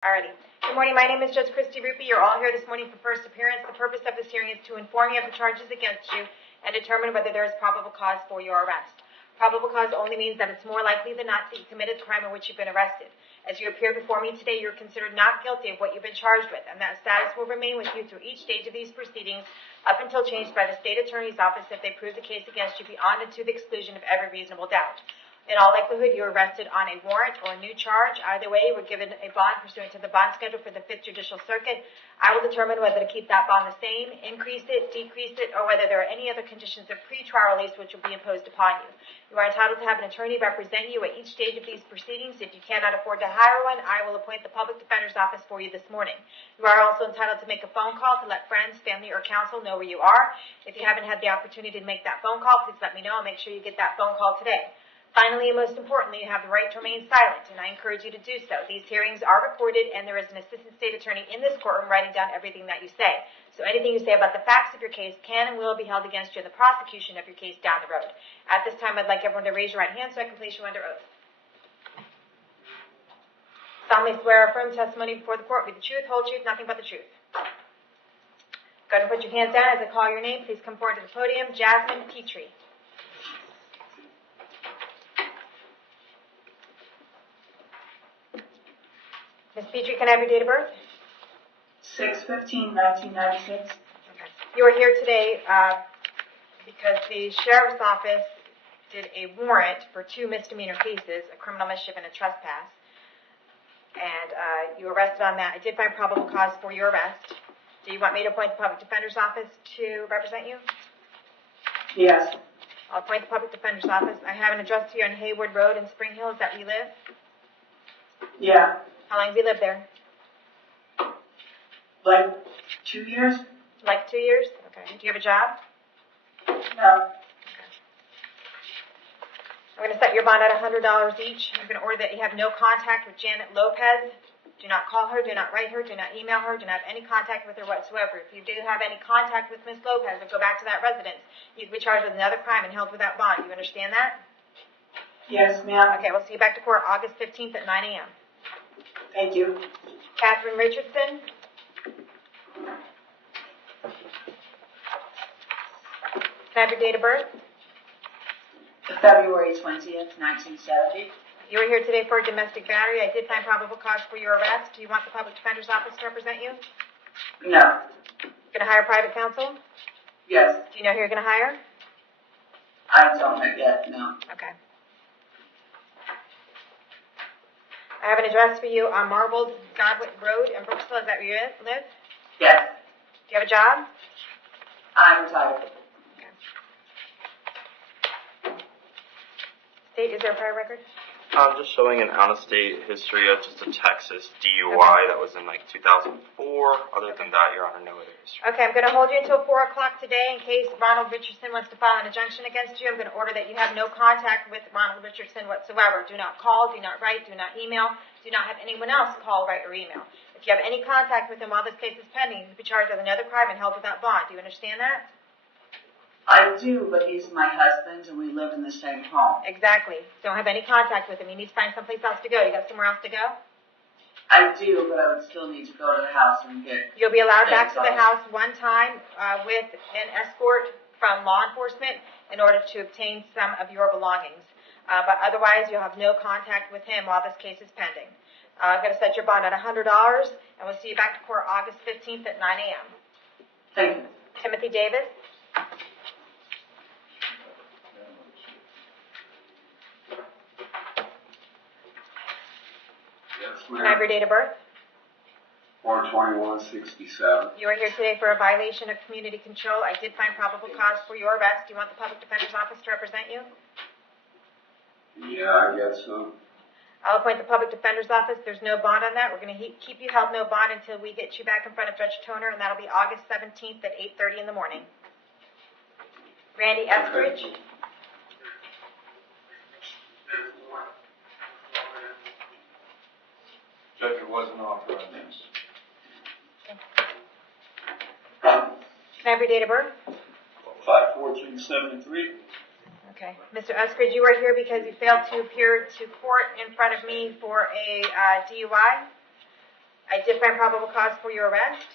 Alrighty. Good morning. My name is Judge Christy Ruppe. You're all here this morning for first appearance. The purpose of this hearing is to inform you of the charges against you and determine whether there is probable cause for your arrest. Probable cause only means that it's more likely than not that you committed the crime in which you've been arrested. As you appear before me today, you're considered not guilty of what you've been charged with, and that status will remain with you through each stage of these proceedings up until changed by the state attorney's office if they prove the case against you beyond and to the exclusion of every reasonable doubt. In all likelihood, you were arrested on a warrant or a new charge. Either way, you were given a bond pursuant to the bond schedule for the 5th Judicial Circuit. I will determine whether to keep that bond the same, increase it, decrease it, or whether there are any other conditions of pre-trial release which will be imposed upon you. You are entitled to have an attorney represent you at each stage of these proceedings. If you cannot afford to hire one, I will appoint the Public Defender's Office for you this morning. You are also entitled to make a phone call to let friends, family, or counsel know where you are. If you haven't had the opportunity to make that phone call, please let me know and make sure you get that phone call today. Finally, and most importantly, you have the right to remain silent, and I encourage you to do so. These hearings are recorded, and there is an assistant state attorney in this courtroom writing down everything that you say. So anything you say about the facts of your case can and will be held against you in the prosecution of your case down the road. At this time, I'd like everyone to raise your right hand so I can place you under oath. Solemnly swear or affirm testimony before the court will be the truth, whole truth, nothing but the truth. Go ahead and put your hands down as I call your name. Please come forward to the podium. Jasmine Petrie. Ms. Petrie, can I have your date of birth? 6/15/1996. Okay. You are here today because the Sheriff's Office did a warrant for 2 misdemeanor cases, a criminal mischief and a trespass, and you were arrested on that. I did find probable cause for your arrest. Do you want me to appoint the Public Defender's Office to represent you? Yes. I'll appoint the Public Defender's Office. I have an address here on Hayward Road in Spring Hill. Is that where you live? Yeah. How long have you lived there? Like 2 years? Like 2 years? Okay. Do you have a job? No. I'm going to set your bond at $100 each. I'm going to order that you have no contact with Janet Lopez. Do not call her, do not write her, do not email her, do not have any contact with her whatsoever. If you do have any contact with Ms. Lopez or go back to that residence, you can be charged with another crime and held without bond. Do you understand that? Yes, ma'am. Okay, we'll see you back to court August 15th at 9 a.m. Thank you. Catherine Richardson. Can I have your date of birth? February 20th, 1970. You are here today for a domestic battery. I did find probable cause for your arrest. Do you want the Public Defender's Office to represent you? No. Going to hire private counsel? Yes. Do you know who you're going to hire? I don't know yet, no. Okay. I have an address for you on Marbled Godwit Road in Brooksville. Is that where you live? Yes. Do you have a job? I'm retired. Okay. State, is there a prior record? I'm just showing an out-of-state history of just a Texas DUI that was in like 2004. Other than that, Your Honor, no other history. Okay, I'm going to hold you until 4 o'clock today in case Ronald Richardson wants to file an injunction against you. I'm going to order that you have no contact with Ronald Richardson whatsoever. Do not call, do not write, do not email, do not have anyone else call, write, or email. If you have any contact with him while this case is pending, you'll be charged with another crime and held without bond. Do you understand that? I do, but he's my husband and we live in the same home. Exactly. Don't have any contact with him. You need to find someplace else to go. You got somewhere else to go? I do, but I would still need to go to the house and get... You'll be allowed back to the house one time with an escort from law enforcement in order to obtain some of your belongings. But otherwise, you'll have no contact with him while this case is pending. I'm going to set your bond at $100, and we'll see you back to court August 15th at 9 a.m. Thank you. Timothy Davis. Yes, Can I have your date of birth? 4/21/67. You are here today for a violation of community control. I did find probable cause for your arrest. Do you want the Public Defender's Office to represent you? Yeah, I guess so. I'll appoint the Public Defender's Office. There's no bond on that. We're going to keep you held no bond until we get you back in front of Judge Toner, and that'll be August 17th at 8:30 in the morning. Randy Eskridge. Judge, it wasn't authorized. Can I have your date of birth? 5/14/73. Okay. Mr. Eskridge, you are here because you failed to appear to court in front of me for a DUI. did find probable cause for your arrest.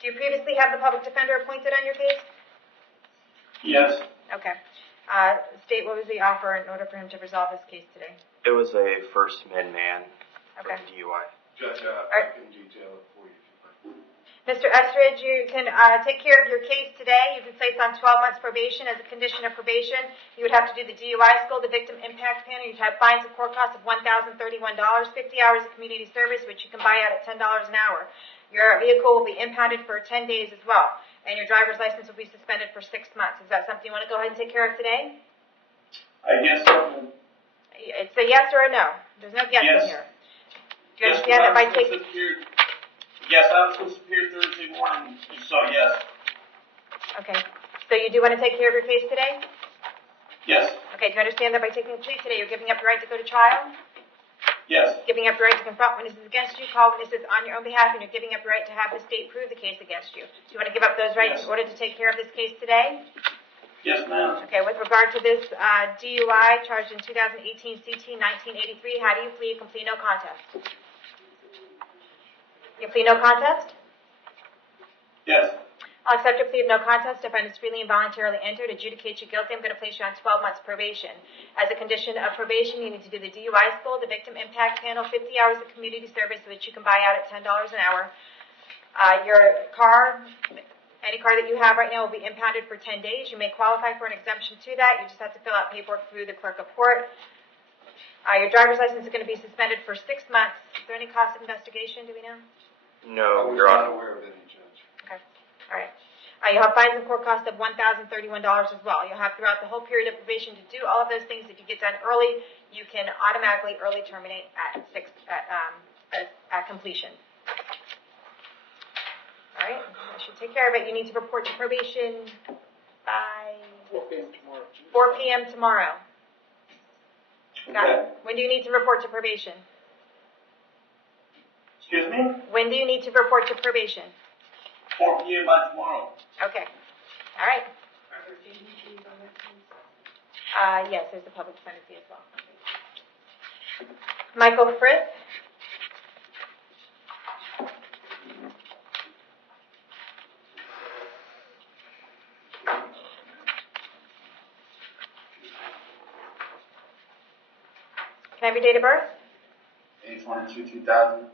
Do you previously have the public defender appointed on your case? Yes. Okay. State, what was the offer in order for him to resolve this case today? It was a first man for Okay. DUI. Judge, I can detail it for you if you'd like. Mr. Estridge, you can take care of your case today. You've been placed on 12 months probation. As a condition of probation, you would have to do the DUI school, the victim impact panel. You'd have fines and court costs of $1,031, 50 hours of community service, which you can buy out at $10 an hour. Your vehicle will be impounded for 10 days as well, and your driver's license will be suspended for 6 months. Is that something you want to go ahead and take care of today? I guess so. It's a yes or a no. There's no guessing Yes. here. Do you understand that by taking... Yes, I was supposed to appear Thursday morning, so yes. Okay. So you do want to take care of your case today? Yes. Okay. Do you understand that by taking a plea today, you're giving up your right to go to trial? Yes. Giving up your right to confront witnesses against you, call witnesses on your own behalf, and you're giving up your right to have the state prove the case against you. Do you want to give up those rights Yes. in order to take care of this case today? Yes, ma'am. Okay, with regard to this DUI charged in 2018 CT 1983, how do you plead? Complete no contest. You plead no contest? Yes. I'll accept your plea of no contest if I find it's freely and voluntarily entered, adjudicate you guilty. I'm going to place you on 12 months probation. As a condition of probation, you need to do the DUI school, the victim impact panel, 50 hours of community service, which you can buy out at $10 an hour. Your car, any car that you have right now, will be impounded for 10 days. You may qualify for an exemption to that. You just have to fill out paperwork through the clerk of court. Your driver's license is going to be suspended for 6 months. Is there any cost of investigation? Do we know? No, I was Your not Honor. aware of any, Judge. Okay. All right. You'll have fines and court costs of $1,031 as well. You'll have throughout the whole period of probation to do all of those things. If you get done early, you can automatically early terminate at completion. All right. I should take care of it. You need to report to probation by 4 p.m. tomorrow. 4 p.m. tomorrow. Got Okay. it? When do you need to report to probation? Excuse me? When do you need to report to probation? 4 p.m. by tomorrow. Okay. All right. Yes, there's the public defender fee as well. Michael Frith. Can I have your date of birth? 8/22/2000.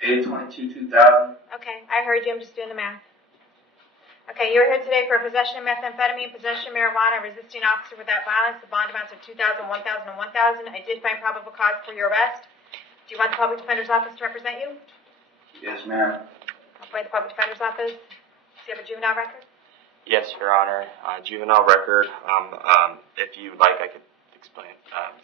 8/22/2000. Okay, I heard you. I'm just doing the math. Okay, you're here today for possession of methamphetamine, possession of marijuana, resisting officer without violence. The bond amounts are $2,000, $1,000, and $1,000. I did find probable cause for your arrest. Do you want the public defender's office to represent you? Yes, ma'am. I'll appoint the public defender's office. Do you have a juvenile record? Yes, Your Honor. Juvenile record. If you like, I could explain.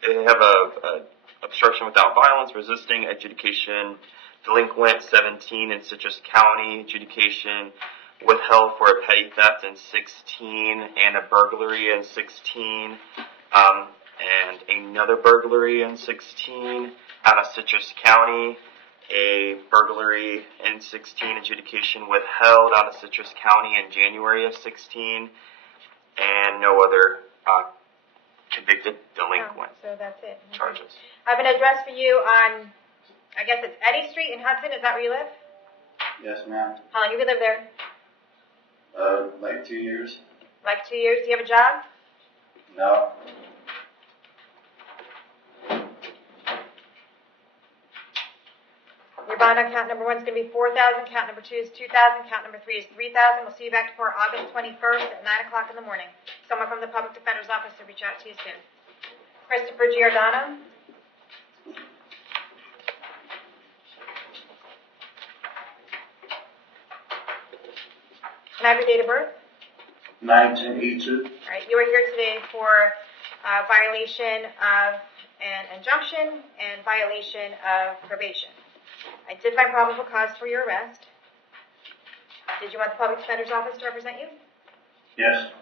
They have a obstruction without violence, resisting adjudication, delinquent 17 in Citrus County, adjudication withheld for a petty theft in 16, and a burglary in 16, and another burglary in 16 out of Citrus County, a burglary in 16, adjudication withheld out of Citrus County in January of 16, and no other convicted delinquent Oh, so that's it. Okay. charges. I have an address for you on, I guess it's Eddy Street in Hudson. Is that where you live? Yes, ma'am. How long have you lived there? Like 2 years? Like 2 years. Do you have a job? No. Your bond on count number 1 is going to be $4,000. Count number 2 is $2,000. Count number 3 is $3,000. We'll see you back before August 21st at 9 o'clock in the morning. Someone from the public defender's office will reach out to you soon. Christopher Giordano. Can I have your date of birth? 1982. All right, you are here today for violation of an injunction and violation of probation. I did find probable cause for your arrest. Did you want the public defender's office to represent you? Yes.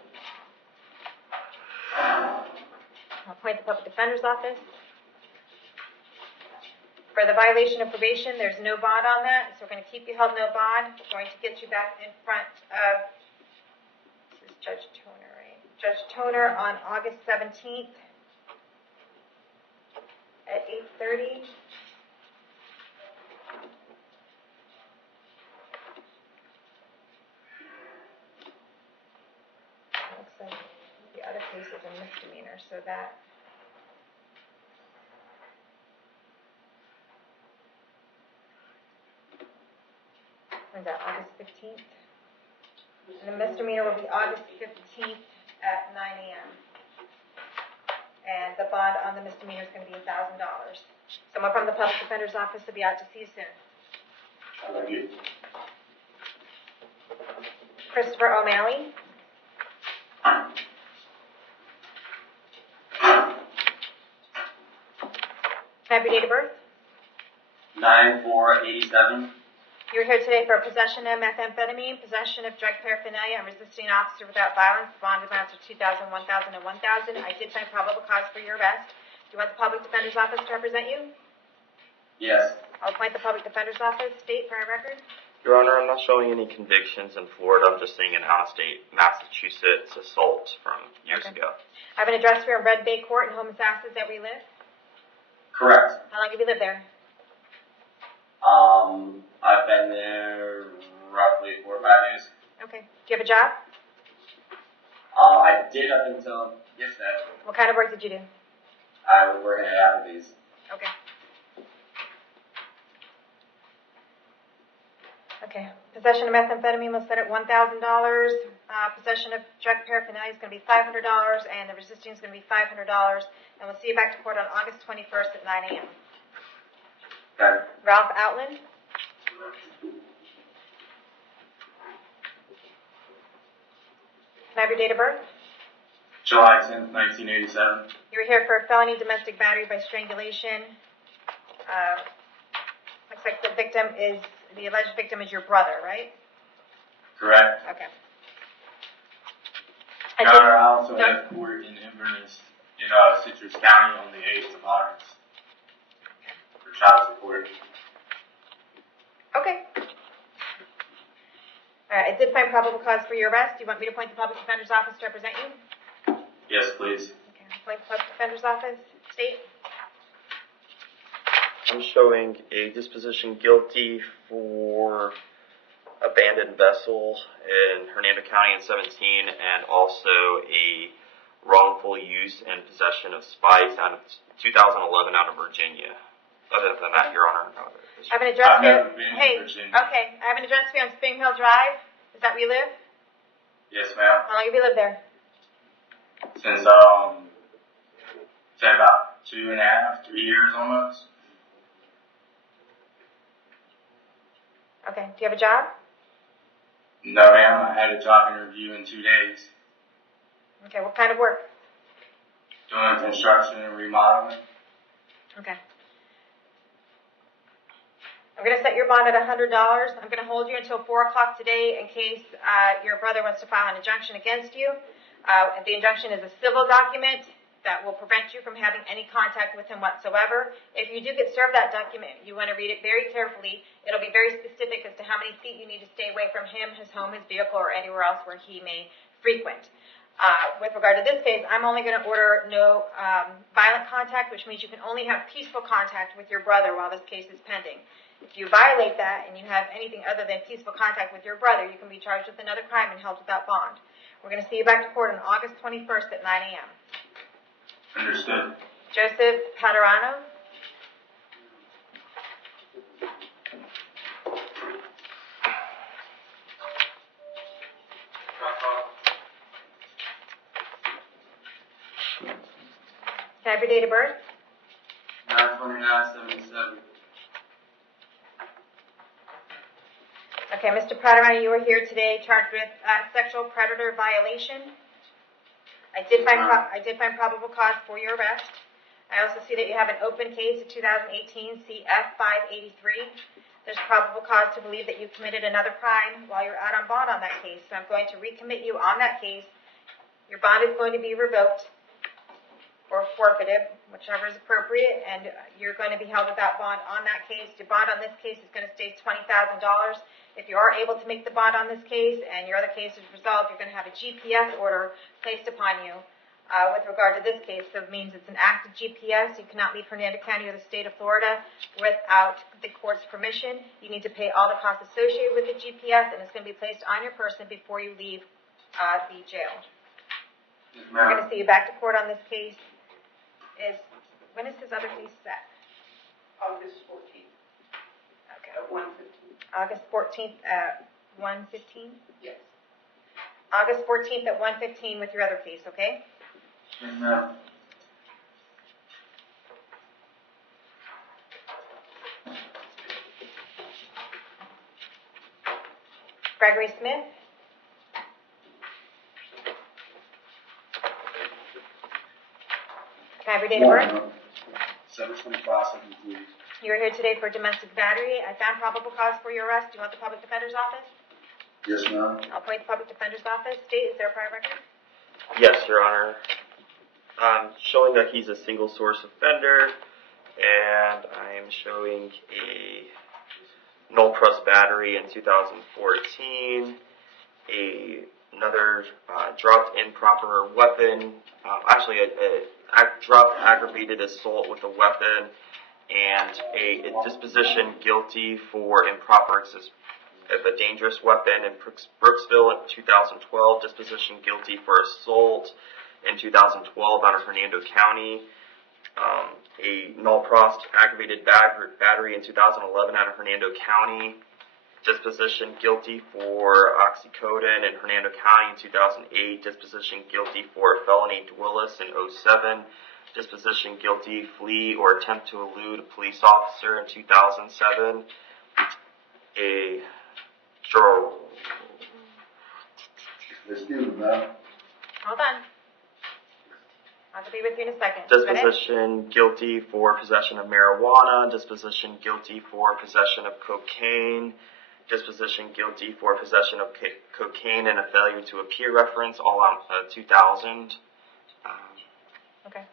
I'll appoint the public defender's office. For the violation of probation, there's no bond on that, so we're going to keep you held no bond. We're going to get you back in front of, this is Judge Toner, right? Judge Toner on August 17th at 8:30. says the other case is a misdemeanor, so that. When's that, August 15th? And the misdemeanor will be August 15th at 9 a.m. And the bond on the misdemeanor is going to be $1,000. Someone from the public defender's office will be out to see you soon. Thank you. Christopher O'Malley. Can I have your date of birth? 9/4/87. You're here today for possession of methamphetamine, possession of drug paraphernalia, and resisting an officer without violence. Bond amounts are $2,000, $1,000, and $1,000. I did find probable cause for your arrest. Do you want the public defender's office to represent you? Yes. I'll appoint the public defender's office. State for our record. Your Honor, I'm not showing any convictions in Florida. I'm just seeing an out-of-state Massachusetts assault from years ago. I have an address here in Red Bay Court in Homosassa that we live. Correct. How long have you lived there? I've been there roughly 4 or 5 days. Okay. Do you have a job? I did up until yesterday. What kind of work did you do? I was working at Applebee's. Okay. Okay. Possession of methamphetamine was set at $1,000. Possession of drug paraphernalia is going to be $500, and the resisting is going to be $500. And we'll see you back to court on August 21st at 9 a.m. Okay. Ralph Outland. Can I have your date of birth? July 10th, 1987. You were here for a felony domestic battery by strangulation. Looks like the alleged victim is your brother, right? Correct. Okay. Your Honor, I also have court in Inverness in Citrus County on the 8th of August for child support. Okay. All right, I did find probable cause for your arrest. Do you want me to appoint the public defender's office to represent you? Yes, please. Okay, appoint the public defender's office. State. I'm showing a disposition guilty for abandoned vessel in Hernando County in 17, and also a wrongful use and possession of spice out of 2011 out of Virginia. Other than that, Your Honor, no. I have an address I've here. never been Hey, in Virginia. okay. I have an address here on Spring Hill Drive. Is that where you live? Yes, ma'am. How long have you lived there? Since say about 2.5, 3 years almost. Okay. Do you have a job? No, ma'am. I had a job interview in 2 days. Okay. What kind of work? Doing construction and remodeling. Okay. I'm going to set your bond at $100. I'm going to hold you until 4 o'clock today in case your brother wants to file an injunction against you. The injunction is a civil document that will prevent you from having any contact with him whatsoever. If you do get served that document, you want to read it very carefully. It'll be very specific as to how many feet you need to stay away from him, his home, his vehicle, or anywhere else where he may frequent. With regard to this case, I'm only going to order no violent contact, which means you can only have peaceful contact with your brother while this case is pending. If you violate that and you have anything other than peaceful contact with your brother, you can be charged with another crime and held without bond. We're going to see you back to court on August 21st at 9 a.m. Understood. Joseph Paterano. Can I have your date of birth? 9/29/77. Okay, Mr. Paterano, you are here today charged with sexual predator violation. I did find probable cause for your arrest. I also see that you have an open case of 2018 CF 583. There's probable cause to believe that you committed another crime while you're out on bond on that case. So I'm going to recommit you on that case. Your bond is going to be revoked or forfeited, whichever is appropriate, and you're going to be held without bond on that case. Your bond on this case is going to stay $20,000. If you are able to make the bond on this case and your other case is resolved, you're going to have a GPS order placed upon you with regard to this case. So it means it's an active GPS. You cannot leave Hernando County or the state of Florida without the court's permission. You need to pay all the costs associated with the GPS, and it's going to be placed on your person before you leave the jail. Yes, We're ma'am. going to see you back to court on this case. When is his other case set? August 14th Okay. at 1:15. August 14th at 1:15? Yes. August 14th at 1:15 with your other case, okay? Yes, ma'am. Gregory Smith? Can I have your date of birth? 7/25/73. You're here today for domestic battery. I found probable cause for your arrest. Do you want the public defender's office? Yes, ma'am. I'll appoint the public defender's office. State, is there a prior record? Yes, Your Honor. Showing that he's a single source offender, and I am showing a null plus battery in 2014, another dropped improper weapon, a dropped aggravated assault with a weapon, and a disposition guilty for improper of a dangerous weapon in Brooksville in 2012, disposition guilty for assault in 2012 out of Hernando County, a null prost aggravated battery in 2011 out of Hernando County, disposition guilty for oxycodone in Hernando County in 2008, disposition guilty for a felony Willis in 07, disposition guilty flee or attempt to elude a police officer in 2007, a Excuse me, ma'am. Hold on. I'll be with you in a second. Is that it? disposition guilty for possession of marijuana, disposition guilty for possession of cocaine, disposition guilty for possession of cocaine and a failure to appear reference, all out 2000. Okay.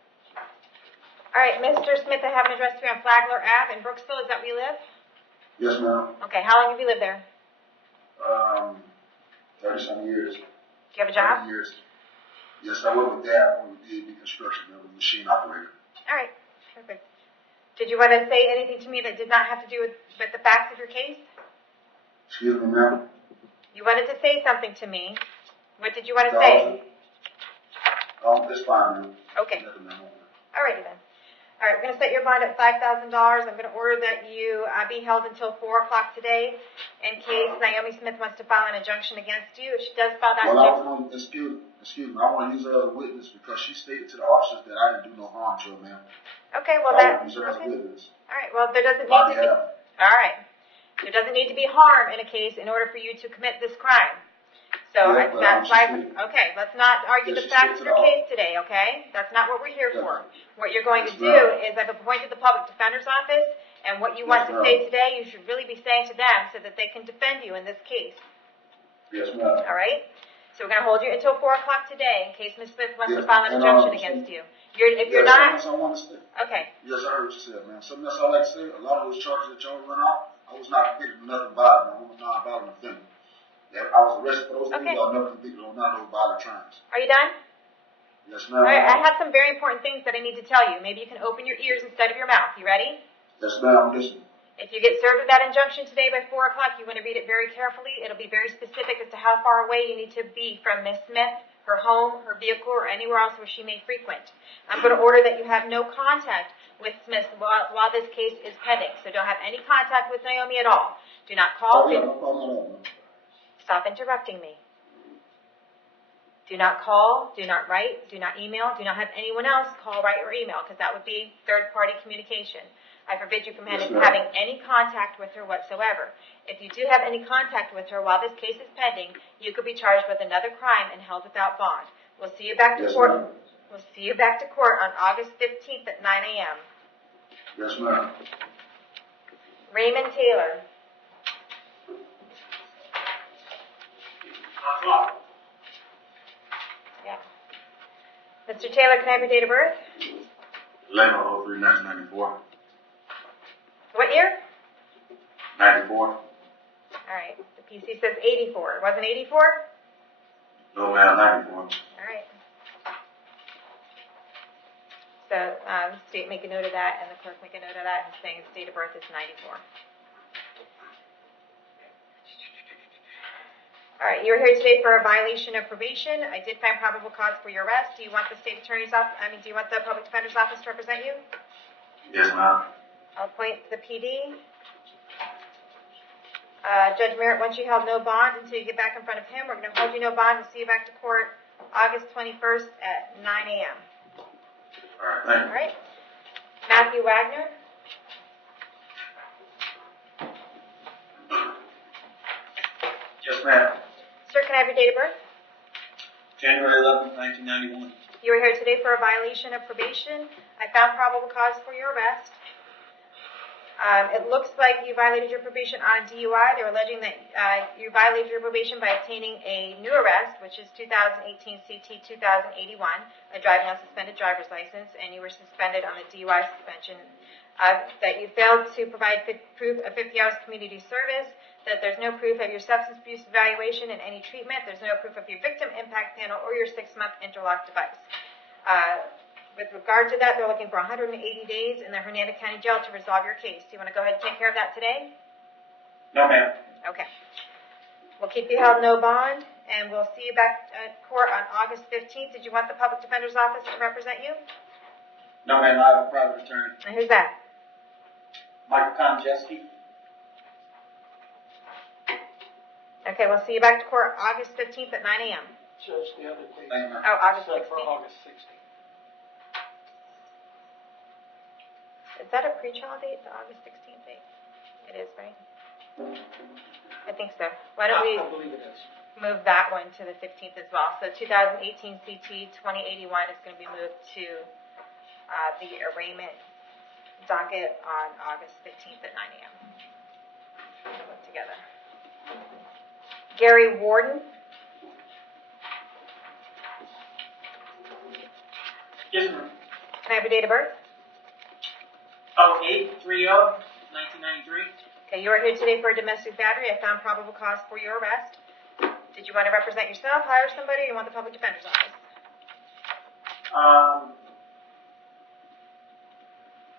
All right, Mr. Smith, I have an address here on Flagler Ave in Brooksville. Is that where you live? Yes, ma'am. Okay, how long have you lived there? 30-some years. Do you have a job? 30 years. Yes, I work with Dad when we did the construction. I was a machine operator. All right, perfect. Did you want to say anything to me that did not have to do with the facts of your case? Excuse me, ma'am. You wanted to say something to me. What did you want to say? It's fine, ma'am. Okay. Nothing, ma'am. All righty then. All right, we're going to set your bond at $5,000. I'm going to order that you be held until 4 o'clock today in case Naomi Smith wants to file an injunction against you. If she does file that Well, I was going to, excuse me, I want to use her as a witness because she stated to the officers that I didn't do no harm to her, ma'am. Okay, well I want to that. use her as a Okay. witness. All right, well there doesn't On need to be. behalf. All right, there doesn't need to be harm in a case in order for you to commit this crime. So Yeah, but that's she why. stated- Okay, let's not argue Yeah, the she facts of stated your it all. case today. Okay, that's not what we're here Yeah. for. What you're going to Yes, do ma'am. is I've appointed the public defender's office, and what you want Yes, to ma'am. say today, you should really be saying to them so that they can defend you in this case. Yes, ma'am. All right. So we're going to hold you until 4 o'clock today in case Ms. Smith wants to Yes, file an and, injunction against you. If you're Yes, not, something else I want to say. okay. Yes, I heard what you said, man. Something else I like to say. A lot of those charges that y'all run out, I was not convicted of nothing violent. I was not a violent offender. I was arrested for those things. Okay. I was never convicted of none of those violent crimes. Are you done? Yes, All ma'am. right. I have some very important things that I need to tell you. Maybe you can open your ears instead of your mouth. You ready? Yes, ma'am. Listen. If you get served with that injunction today by 4 o'clock, you want to read it very carefully. It'll be very specific as to how far away you need to be from Ms. Smith, her home, her vehicle, or anywhere else where she may frequent. I'm going to order that you have no contact with Smith while this case is pending. So don't have any contact with Naomi at all. Do not call. Oh, yeah, no problem at all, man. Stop interrupting me. Do not call, do not write, do not email, do not have anyone else call, write, or email, because that would be third-party communication. I forbid you from Yes, ma'am. having any contact with her whatsoever. If you do have any contact with her while this case is pending, you could be charged with another crime and held without bond. We'll see you back to Yes, court. ma'am. We'll see you back to court on August 15th at 9 a.m. Yes, ma'am. Raymond Taylor. Yeah. Mr. Taylor, can I have your date of birth? 11/03/1994. What year? 94. All right. The PC says 84. It wasn't 84? No, ma'am. 94. All right. So, state make a note of that, and the clerk make a note of that, and saying his date of birth is 94. All right, you're here today for a violation of probation. I did find probable cause for your arrest. Do you want the state attorney's office, do you want the public defender's office to represent you? Yes, ma'am. I'll appoint the PD. Judge Merritt, once you held no bond until you get back in front of him, we're going to hold you no bond and see you back to court August 21st at 9 a.m. All right, thank you. All right. Matthew Wagner. Yes, ma'am. Sir, can I have your date of birth? January 11th, 1991. You are here today for a violation of probation. I found probable cause for your arrest. It looks like you violated your probation on a DUI. They're alleging that you violated your probation by obtaining a new arrest, which is 2018 CT 2081, a driving on suspended driver's license, and you were suspended on a DUI suspension. That you failed to provide proof of 50 hours community service, that there's no proof of your substance abuse evaluation and any treatment, there's no proof of your victim impact panel or your 6-month interlock device. With regard to that, they're looking for 180 days in the Hernando County Jail to resolve your case. Do you want to go ahead and take care of that today? No, ma'am. Okay. We'll keep you held no bond, and we'll see you back at court on August 15th. Did you want the public defender's office to represent you? No, ma'am. I have a private attorney. And who's that? Michael Konjeski. Okay, we'll see you back to court August 15th at 9 a.m. Judge, the other case. Thank you, ma'am. Oh, August Set for 16th. August 16th. Is that a pre-trial date, the August 16th date? It is, right? I think so. Why don't we I believe it is. move that one to the 15th as well? So 2018 CT 2081 is going to be moved to the arraignment docket on August 15th at 9 a.m. We'll look together. Gary Warden. Yes, ma'am. Can I have your date of birth? 08/30/1993. Okay, you are here today for a domestic battery. I found probable cause for your arrest. Did you want to represent yourself, hire somebody, or you want the public defender's office?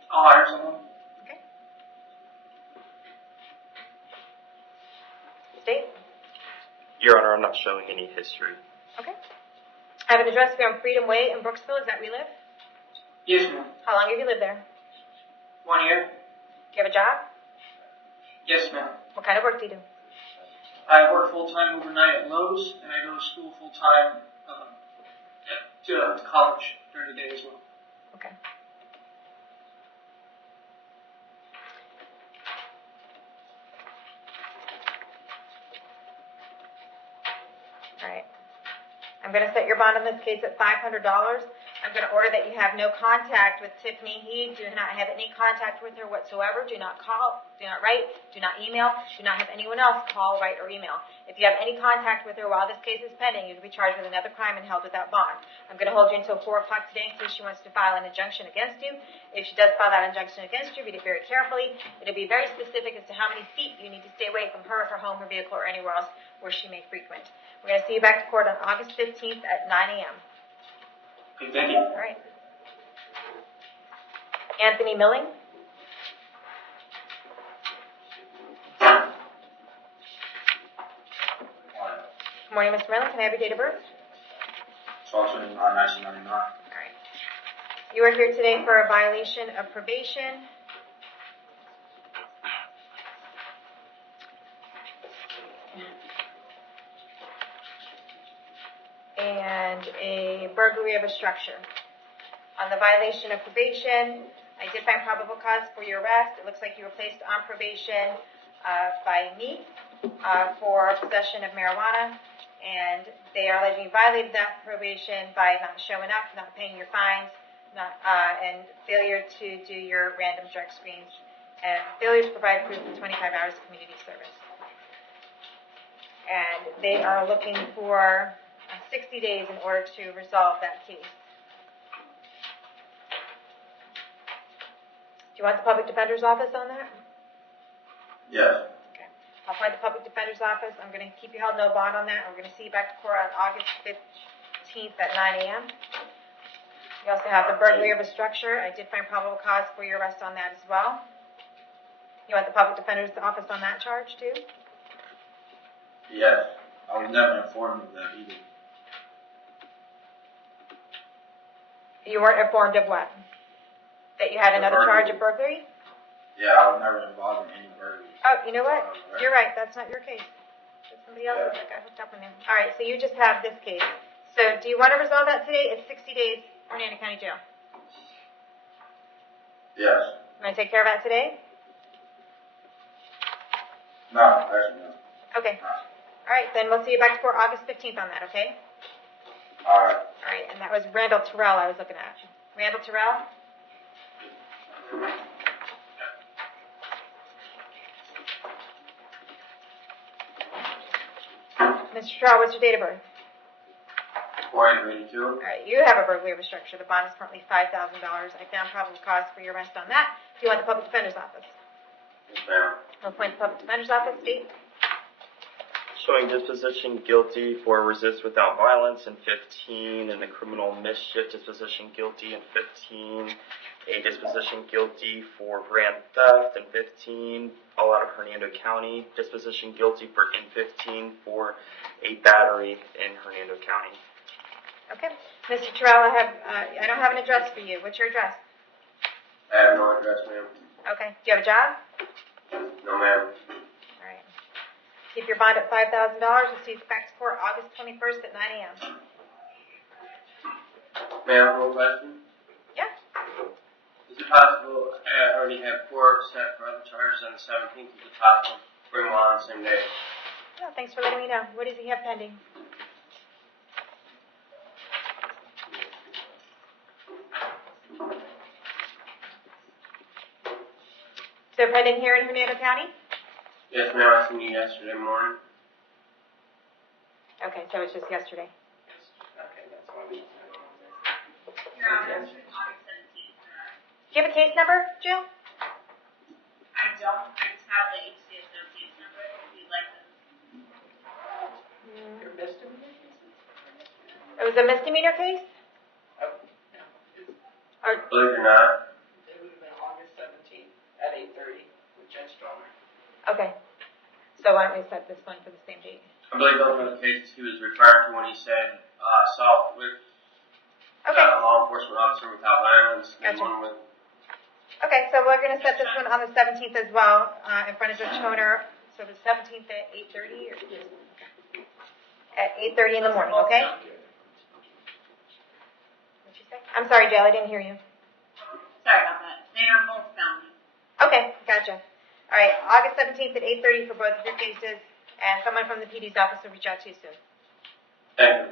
I'll hire someone. Okay. State? Your Honor, I'm not showing any history. Okay. I have an address here on Freedom Way in Brooksville. Is that where you live? Yes, ma'am. How long have you lived there? 1 year. Do you have a job? Yes, ma'am. What kind of work do you do? I work full-time overnight at Lowe's, and I go to school full-time to college during the day as well. Okay. All right. I'm going to set your bond in this case at $500. I'm going to order that you have no contact with Tiffany Heed. Do not have any contact with her whatsoever. Do not call, do not write, do not email, do not have anyone else call, write, or email. If you have any contact with her while this case is pending, you will be charged with another crime and held without bond. I'm going to hold you until 4 o'clock today in case she wants to file an injunction against you. If she does file that injunction against you, read it very carefully. It'll be very specific as to how many feet you need to stay away from her vehicle, or anywhere else where she may frequent. We're going to see you back to court on August 15th at 9 a.m. Okay, thank you. All right. Anthony Milling. Good morning, Mr. Milling. Can I have your date of birth? 12/29/1999. All right. You are here today for a violation of probation. And a burglary of a structure. On the violation of probation, I did find probable cause for your arrest. It looks like you were placed on probation by me for possession of marijuana, and they are alleging you violated that probation by not showing up, not paying your fines, and failure to do your random drug screens, and failure to provide proof of 25 hours of community service. And they are looking for 60 days in order to resolve that case. Do you want the public defender's office on that? Yes. Okay. I'll find the public defender's office. I'm going to keep you held no bond on that. We're going to see you back to court on August 15th at 9 a.m. You also have the burglary of a structure. I did find probable cause for your arrest on that as well. You want the public defender's office on that charge too? Yes. I was never informed of that either. You weren't informed of what? That you had another charge of burglary? Yeah, I was never involved in any burglary. Oh, you know what? You're right. That's not your case. It's somebody else's that got hooked up in there. All right, so you just have this case. So do you want to resolve that today? It's 60 days, Hernando County Jail. Yes. You want to take care of that today? No, actually, no. Okay. All right, then we'll see you back to court August 15th on that, okay? All right. All right, and that was Randall Terrell I was looking at. Randall Terrell? Mr. Terrell, what's your date of birth? 482. All right, you have a burglary of a structure. The bond is currently $5,000. I found probable cause for your arrest on that. Do you want the public defender's office? Yes, ma'am. I'll appoint the public defender's office. State. Showing disposition guilty for resist without violence, and 15 in the criminal mischief disposition guilty, and 15 a disposition guilty for grand theft, and 15 all out of Hernando County disposition guilty for, and 15 for a battery in Hernando County. Okay. Mr. Terrell, I don't have an address for you. What's your address? I have no address, ma'am. Okay. Do you have a job? No, ma'am. All right. Keep your bond at $5,000. We'll see you back to court August 21st at 9 a.m. Ma'am, one question. Yeah. Is it possible, I already have court set for other charges on the 17th, is it possible to bring them on the same day? Oh, thanks for letting me know. What does he have pending? So pending here in Hernando County? Yes, ma'am, I seen you yesterday morning. Okay, so it's just yesterday. Okay, that's why we. Your Honor, August 17th, correct? Do you have a case number, Jill? I don't, I just have the HCSO case number, if you'd like to. Your misdemeanor cases? It was a misdemeanor case? Oh, no. Or, Believe it or not, It would have been August 17th at 8:30 with Judge Dollar. okay. So why don't we set this one for the same date? I believe those were the cases he was referring to when he said, assault with Okay. a law enforcement officer without violence, and Gotcha. one with. Okay, so we're going to set this one on the 17th as well, in front of Judge Toner. So the 17th at 8:30 or at 8:30 in the morning, okay? What'd you say? I'm sorry, Jill, I didn't hear you. Sorry about that. They are both felonies. Okay, gotcha. All right, August 17th at 8:30 for both of your cases, and someone from the PD's office will reach out to you soon. Thank you.